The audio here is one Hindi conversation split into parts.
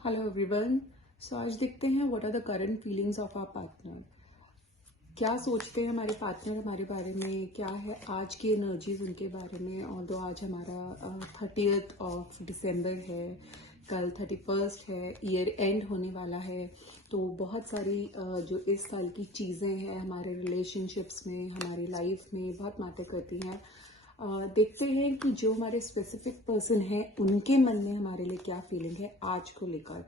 Hello everyone. सो आज देखते हैं what are the current feelings of our partner. क्या सोचते हैं हमारे पार्टनर हमारे बारे में, क्या है आज की एनर्जीज उनके बारे में। और दो आज हमारा 30th ऑफ दिसंबर है, कल 31st है, ईयर एंड होने वाला है। तो बहुत सारी जो इस साल की चीज़ें हैं हमारे रिलेशनशिप्स में, हमारी लाइफ में बहुत मैटर करती हैं। देखते हैं कि जो हमारे स्पेसिफिक पर्सन हैं उनके मन में हमारे लिए क्या फीलिंग है आज को लेकर।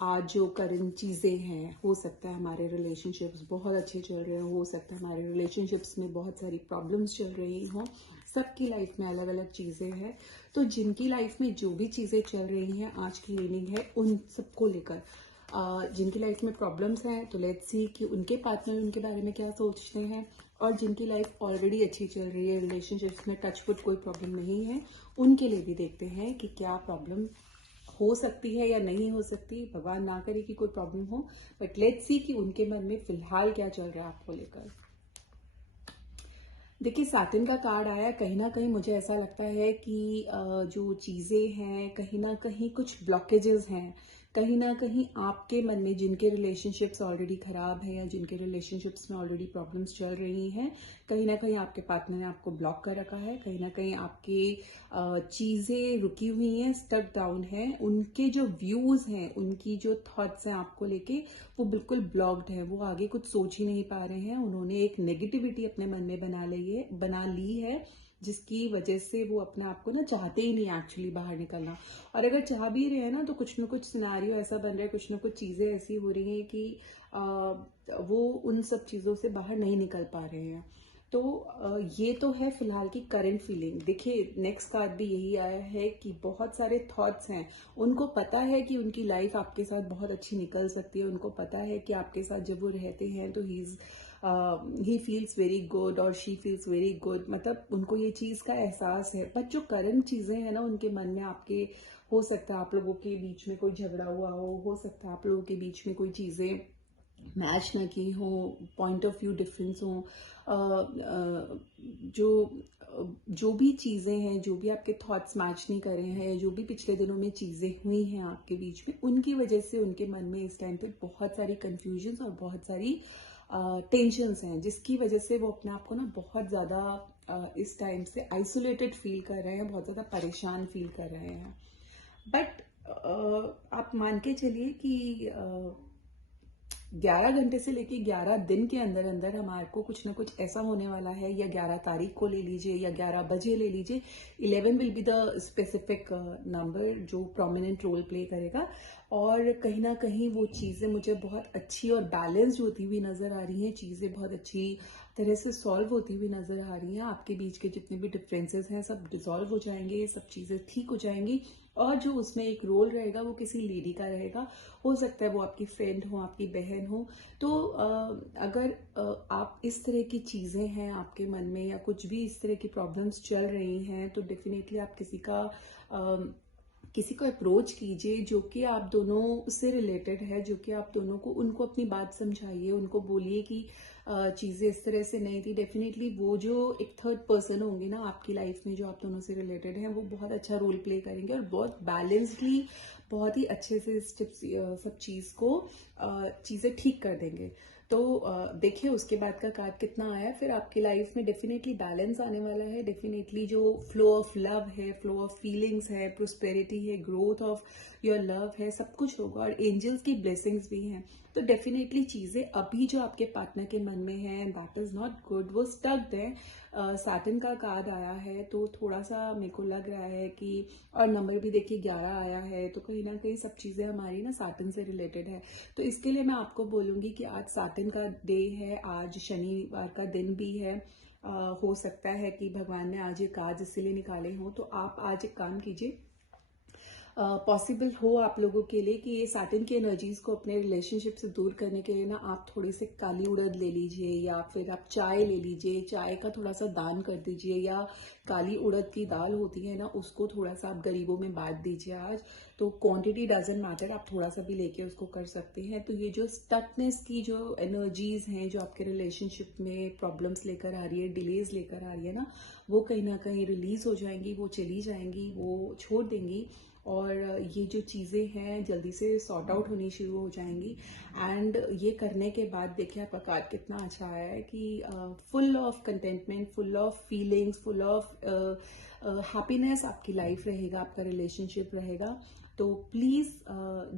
आज जो करंट चीज़ें हैं, हो सकता है हमारे रिलेशनशिप्स बहुत अच्छे चल रहे हो सकता है हमारे रिलेशनशिप्स में बहुत सारी प्रॉब्लम्स चल रही हों। सबकी लाइफ में अलग अलग चीज़ें हैं। तो जिनकी लाइफ में जो भी चीज़ें चल रही हैं आज की रीडिंग है उन सबको लेकर। जिनकी लाइफ में प्रॉब्लम्स हैं तो लेट्स सी कि उनके पार्टनर उनके बारे में क्या सोचते हैं। और जिनकी लाइफ ऑलरेडी अच्छी चल रही है, रिलेशनशिप्स में टचवुड कोई प्रॉब्लम नहीं है, उनके लिए भी देखते हैं कि क्या प्रॉब्लम हो सकती है या नहीं हो सकती। भगवान ना करे कि कोई प्रॉब्लम हो, बट लेट्स सी कि उनके मन में फिलहाल क्या चल रहा है आपको लेकर। देखिए, सातिन का कार्ड आया। कहीं ना कहीं मुझे ऐसा लगता है कि जो चीज़ें हैं कहीं ना कहीं कुछ ब्लॉकेजेस हैं। कहीं ना कहीं आपके मन में जिनके रिलेशनशिप्स ऑलरेडी खराब हैं या जिनके रिलेशनशिप्स में ऑलरेडी प्रॉब्लम्स चल रही हैं, कहीं ना कहीं आपके पार्टनर ने आपको ब्लॉक कर रखा है। कहीं ना कहीं आपके चीज़ें रुकी हुई हैं, स्टक डाउन है। उनके जो व्यूज़ हैं, उनकी जो थॉट्स हैं आपको लेके, वो बिल्कुल ब्लॉक्ड है। वो आगे कुछ सोच ही नहीं पा रहे हैं। उन्होंने एक नेगेटिविटी अपने मन में बना ली है, जिसकी वजह से वो अपने आप को ना चाहते ही नहीं एक्चुअली बाहर निकलना। और अगर चाह भी रहे हैं ना तो कुछ ना कुछ सिनेरियो ऐसा बन रहा है, कुछ ना कुछ चीज़ें ऐसी हो रही हैं कि वो उन सब चीज़ों से बाहर नहीं निकल पा रहे हैं। तो ये तो है फिलहाल की करंट फीलिंग। देखिए, नेक्स्ट कार्ड भी यही आया है कि बहुत सारे थॉट्स हैं। उनको पता है कि उनकी लाइफ आपके साथ बहुत अच्छी निकल सकती है। उनको पता है कि आपके साथ जब वो रहते हैं तो ही फील्स वेरी गुड और शी फील्स वेरी गुड। मतलब उनको ये चीज़ का एहसास है। बट जो करंट चीज़ें हैं ना उनके मन में आपके, हो सकता है आप लोगों के बीच में कोई झगड़ा हुआ हो सकता है आप लोगों के बीच में कोई चीज़ें मैच ना की हो, पॉइंट ऑफ व्यू डिफरेंस हो। जो जो भी चीज़ें हैं, जो भी आपके थॉट्स मैच नहीं कर रहे हैं, जो भी पिछले दिनों में चीज़ें हुई हैं आपके बीच में, उनकी वजह से उनके मन में इस टाइम पे बहुत सारी कंफ्यूजन्स और बहुत सारी टेंशन्स हैं, जिसकी वजह से वो अपने आप को ना बहुत ज़्यादा इस टाइम से आइसोलेटेड फील कर रहे हैं, बहुत ज़्यादा परेशान फील कर रहे हैं। बट आप मान के चलिए कि 11 घंटे से लेके 11 दिन के अंदर अंदर हमारे को कुछ ना कुछ ऐसा होने वाला है, या 11 तारीख को ले लीजिए या 11 बजे ले लीजिए। 11 will be the specific number जो प्रोमिनेंट रोल प्ले करेगा। और कहीं ना कहीं वो चीज़ें मुझे बहुत अच्छी और बैलेंस्ड होती हुई नज़र आ रही हैं। चीज़ें बहुत अच्छी तरह से सॉल्व होती हुई नज़र आ रही हैं। आपके बीच के जितने भी डिफरेंसेस हैं सब डिसॉल्व हो जाएंगे, सब चीज़ें ठीक हो जाएंगी। और जो उसमें एक रोल रहेगा वो किसी लेडी का रहेगा। हो सकता है वो आपकी फ्रेंड हो, आपकी बहन हो। तो अगर आप इस तरह की चीज़ें हैं आपके मन में, या कुछ भी इस तरह की प्रॉब्लम्स चल रही हैं, तो डेफिनेटली आप किसी को अप्रोच कीजिए जो कि आप दोनों से रिलेटेड है, जो कि आप दोनों को, उनको अपनी बात समझाइए, उनको बोलिए कि चीज़ें इस तरह से नहीं थी। डेफिनेटली वो जो एक थर्ड पर्सन होंगे ना आपकी लाइफ में, जो आप दोनों से रिलेटेड हैं, वो बहुत अच्छा रोल प्ले करेंगे और बहुत बैलेंस्डली, बहुत ही अच्छे से सब चीज़ को चीज़ें ठीक कर देंगे। तो देखिए उसके बाद का कार्ड कितना आया। फिर आपकी लाइफ में डेफिनेटली बैलेंस आने वाला है। डेफिनेटली जो फ्लो ऑफ लव है, फ्लो ऑफ फीलिंग्स है, प्रोस्पेरिटी है, ग्रोथ ऑफ योर लव है, सब कुछ होगा। और एंजल्स की ब्लेसिंग्स भी हैं। तो डेफिनेटली चीज़ें अभी जो आपके पार्टनर के मन में है, दैट इज़ नॉट गुड, वो स्टक्ड है। सैटर्न का कार्ड आया है तो थोड़ा सा मेरे को लग रहा है कि, और नंबर भी देखिए 11 आया है, तो कहीं ना कहीं सब चीज़ें हमारी ना सैटर्न से रिलेटेड है। तो इसके लिए मैं आपको बोलूँगी कि आज सैटर्न का डे है, आज शनिवार का दिन भी है। हो सकता है कि भगवान ने आज ये कार्ड इसीलिए निकाले हों। तो आप आज एक काम कीजिए, पॉसिबल हो आप लोगों के लिए कि ये सैटर्न की एनर्जीज को अपने रिलेशनशिप से दूर करने के लिए ना आप थोड़ी से काली उड़द ले लीजिए, या फिर आप चाय ले लीजिए, चाय का थोड़ा सा दान कर दीजिए, या काली उड़द की दाल होती है ना, उसको थोड़ा सा आप गरीबों में बांट दीजिए आज। तो क्वांटिटी डजंट मैटर, आप थोड़ा सा भी लेके उसको कर सकते हैं। तो ये जो स्टकनेस की जो एनर्जीज हैं, जो आपके रिलेशनशिप में प्रॉब्लम्स लेकर आ रही है, डिलेज लेकर आ रही है ना, वो कहीं ना कहीं रिलीज हो जाएंगी, वो चली जाएंगी, वो छोड़ देंगी। और ये जो चीज़ें हैं जल्दी से सॉर्ट आउट होनी शुरू हो जाएंगी। एंड ये करने के बाद देखिए आपका कार्ड कितना अच्छा आया है कि full of contentment, full of feelings, full of happiness आपकी लाइफ रहेगा, आपका रिलेशनशिप रहेगा। तो please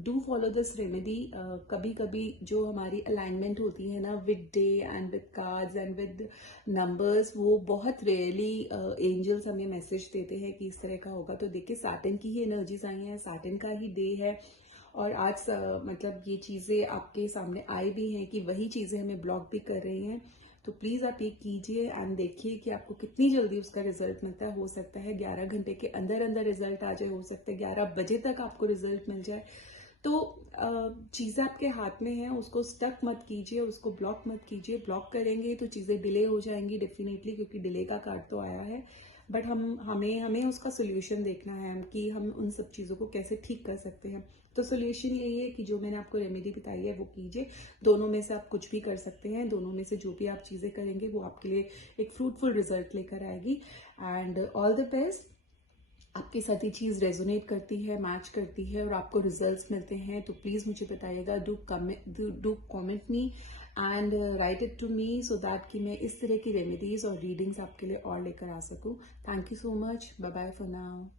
do follow this remedy. कभी कभी जो हमारी अलाइनमेंट होती है ना with day and with cards and with numbers, वो बहुत रेयरली एंजल्स हमें मैसेज देते हैं कि इस तरह का होगा। तो देखिए सैटर्न की ही एनर्जीज आई हैं, सैटर्न का ही डे है, और आज मतलब ये चीज़ें आपके सामने आई भी हैं कि वही चीज़ें हमें ब्लॉक भी कर रही हैं। तो प्लीज़ आप ये कीजिए एंड देखिए कि आपको कितनी जल्दी उसका रिजल्ट मिलता है। हो सकता है 11 घंटे के अंदर अंदर रिजल्ट आ जाए, हो सकता है 11 बजे तक आपको रिजल्ट मिल जाए। तो चीज़ें आपके हाथ में है, उसको स्टक मत कीजिए, उसको ब्लॉक मत कीजिए। ब्लॉक करेंगे तो चीज़ें डिले हो जाएंगी डेफिनेटली, क्योंकि डिले का कार्ड तो आया है। बट हमें हमें उसका सोल्यूशन देखना है कि हम उन सब चीज़ों को कैसे ठीक कर सकते हैं। तो सोल्यूशन यही है कि जो मैंने आपको रेमेडी बताई है वो कीजिए। दोनों में से आप कुछ भी कर सकते हैं, दोनों में से जो भी आप चीज़ें करेंगे वो आपके लिए एक फ्रूटफुल रिजल्ट लेकर आएगी। And all the best. आपके साथ ये चीज़ रेजोनेट करती है, मैच करती है और आपको रिजल्ट्स मिलते हैं तो प्लीज़ मुझे बताइएगा। Do comment me and write it to me so that कि मैं इस तरह की रेमेडीज और रीडिंग्स आपके लिए और लेकर आ सकूं। Thank you so much. Bye bye for now.